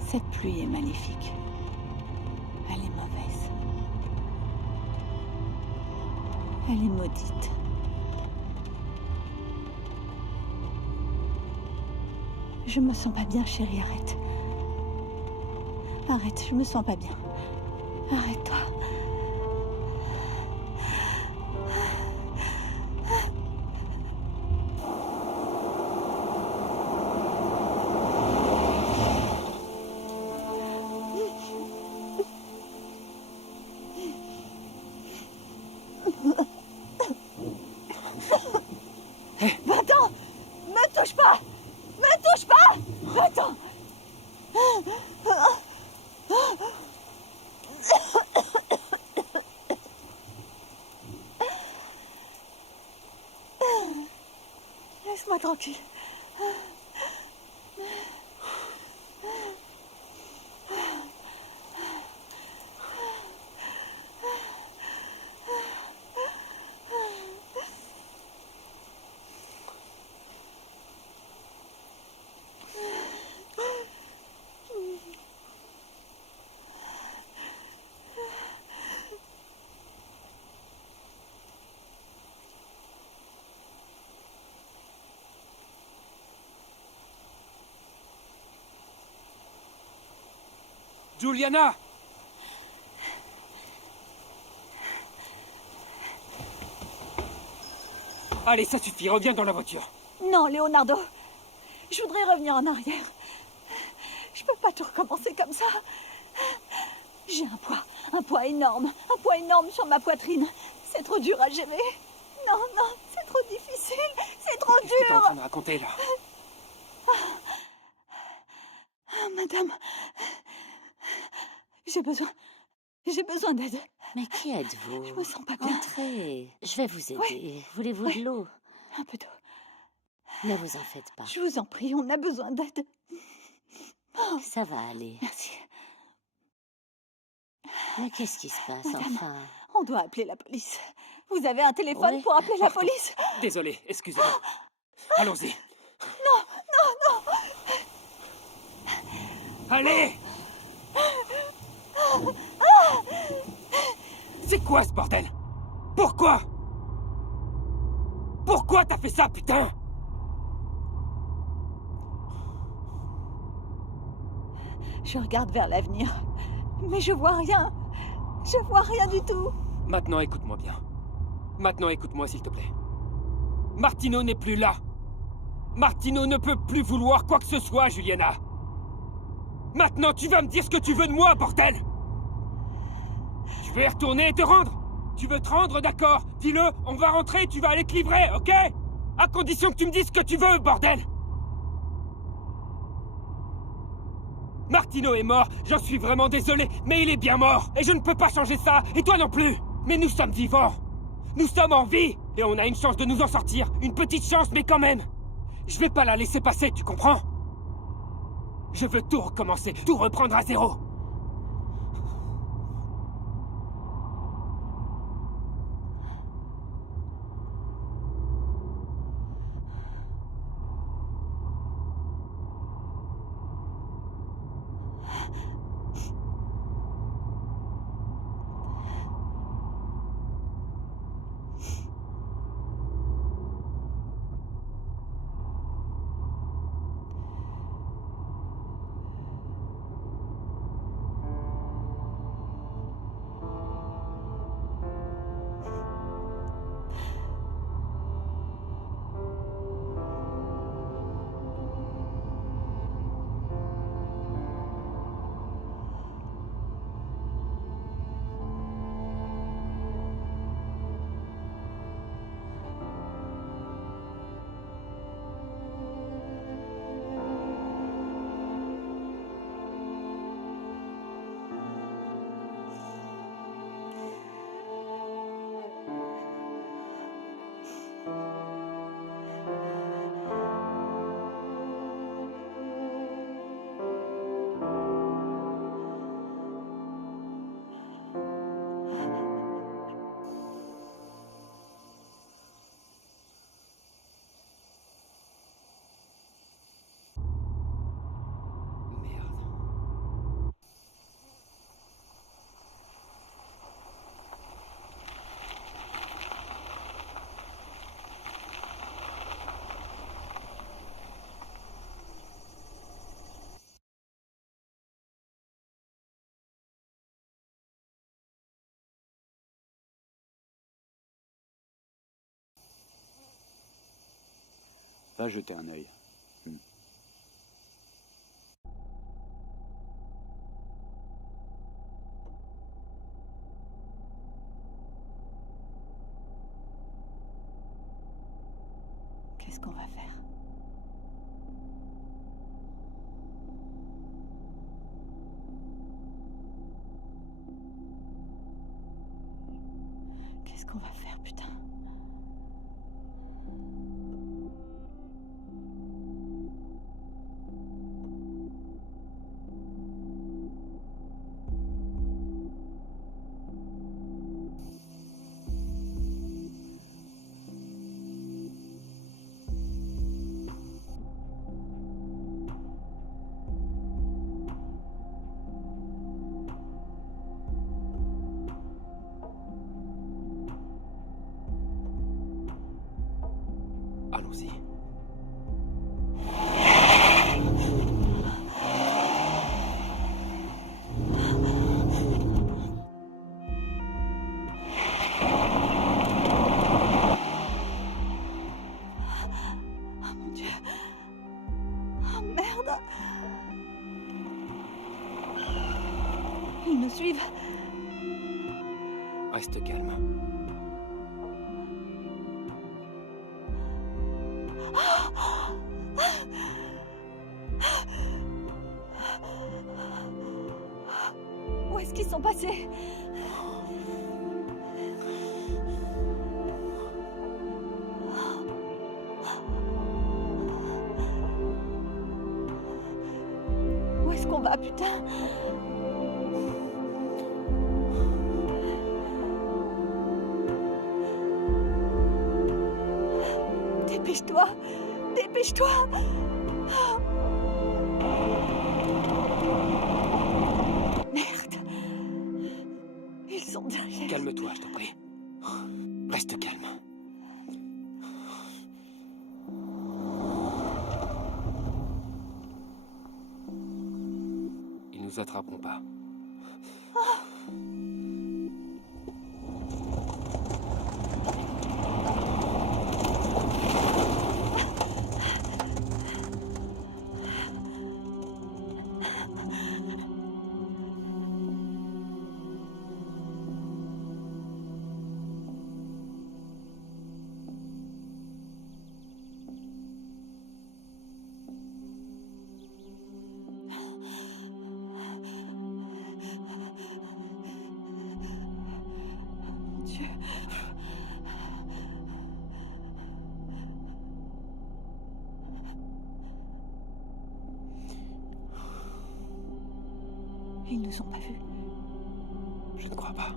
Cette pluie est maléfique. Elle est mauvaise. Elle est maudite. Je me sens pas bien, chérie, arrête. Arrête, je me sens pas bien. Arrête-toi. Va-t'en! Me touche pas! Me touche pas! Va-t'en! Laisse-moi tranquille. Juliana! Allez, ça suffit, reviens dans la voiture. Non, Leonardo. Je voudrais revenir en arrière. Je peux pas tout recommencer comme ça. J'ai un poids énorme sur ma poitrine. C'est trop dur à gérer. Non, non, c'est trop difficile. C'est trop Qu'est-ce que t'es en dur. train de raconter, là? Ah, madame, j'ai besoin d'aide. Mais qui êtes-vous? Je me sens pas bien. Entrez, je vais vous aider. Oui. Voulez-vous Oui. de l'eau? Un peu d'eau. Ne vous en faites pas. Je vous en prie, on a besoin d'aide. Oh, Ça va aller. merci. Mais qu'est-ce qui se passe, Madame. enfin? On doit appeler la police. Vous avez un téléphone Oui. pour appeler la Partons. police? Désolé, excusez-moi. Allons-y. Non. Allez! C'est quoi ce bordel? Pourquoi? Pourquoi t'as fait ça, putain? Je regarde vers l'avenir, mais je vois rien. Je vois rien du tout. Maintenant, écoute-moi bien. Maintenant, écoute-moi, s'il te plaît. Martino n'est plus là. Martino ne peut plus vouloir quoi que ce soit, Juliana. Maintenant, tu vas me dire ce que tu veux de moi, bordel! Tu veux y retourner et te rendre? Tu veux te rendre, d'accord? Dis-le, on va rentrer et tu vas aller te livrer, ok? À condition que tu me dises ce que tu veux, bordel! Martino est mort, j'en suis vraiment désolé, mais il est bien mort, et je ne peux pas changer ça, et toi non plus! Mais nous sommes vivants! Nous sommes en vie! Et on a une chance de nous en sortir, une petite chance, mais quand même! Je vais pas la laisser passer, tu comprends? Je veux tout recommencer, tout reprendre à zéro! Va jeter un œil. Qu'est-ce qu'on va faire? Qu'est-ce qu'on va faire, putain? Allons-y. Oh mon Dieu! Oh merde! Ils nous suivent. Reste calme. Où est-ce qu'ils sont passés? Où est-ce qu'on va, putain? Dépêche-toi! Dépêche-toi! Merde! Ils sont derrière. Calme-toi, je t'en prie. Reste calme. Ils nous attraperont pas. Mon Dieu. Ils nous ont pas vus. Je ne crois pas.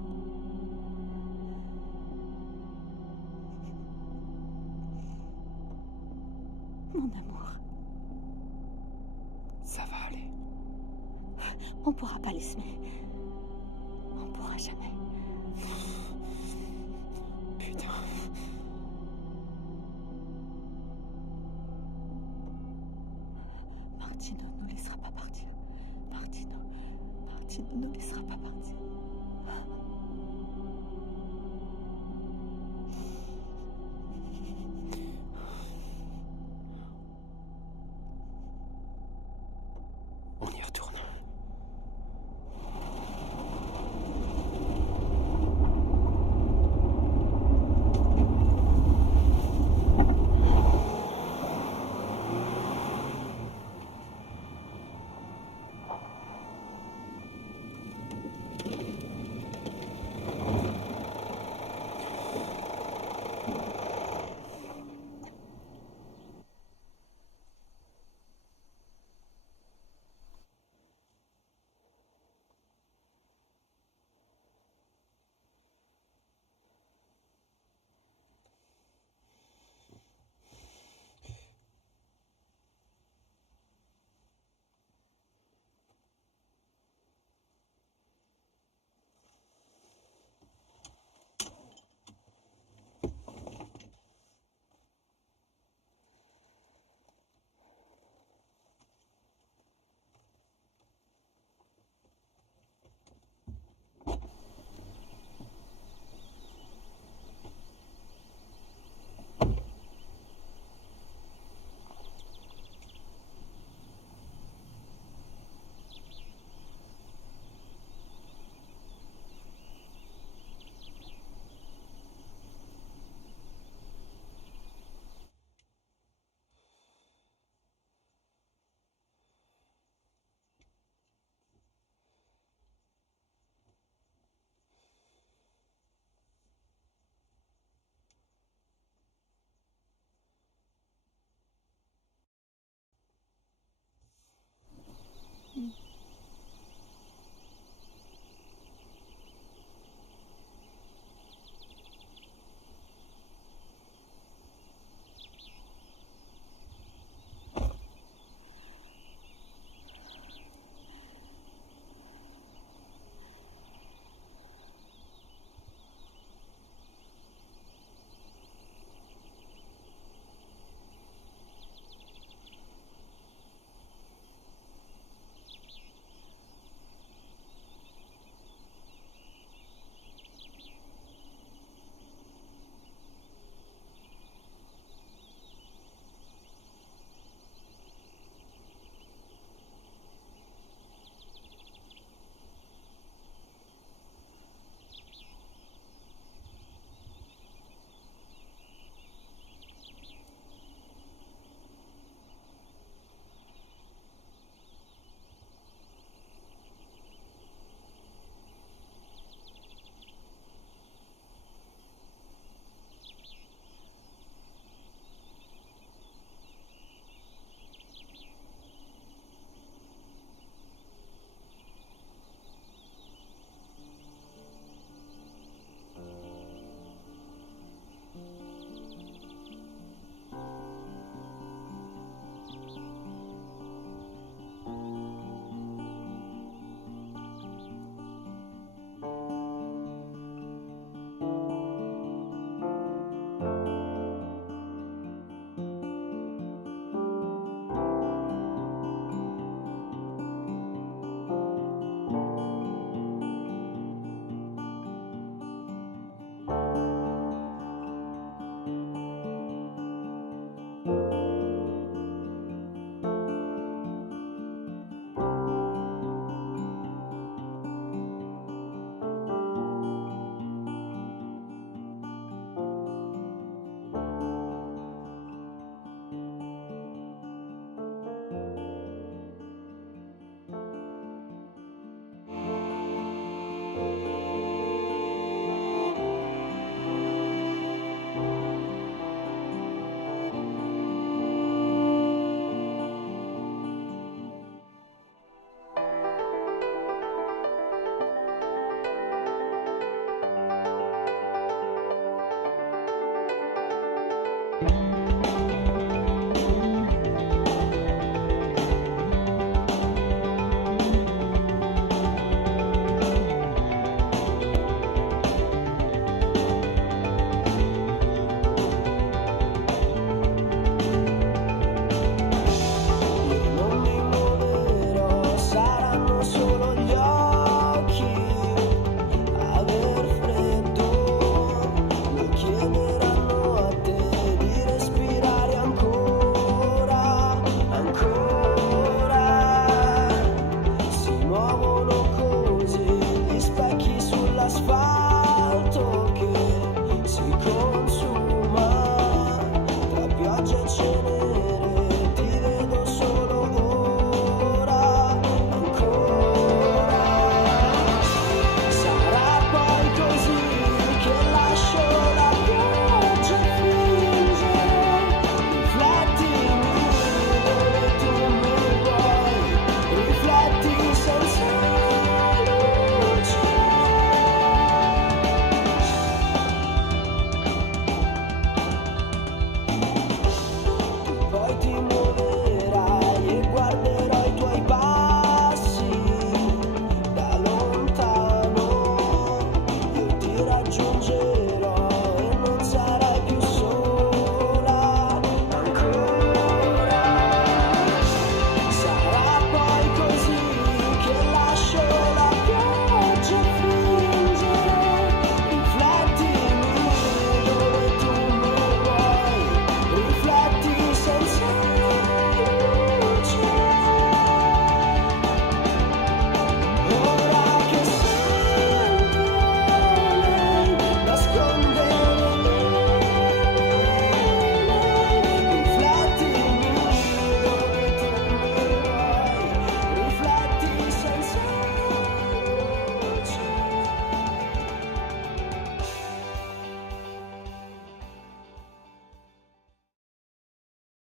Mon amour, Ça va aller. on pourra pas les semer. On pourra jamais. Putain. Martino ne nous laissera pas partir. Martino ne nous laissera pas partir.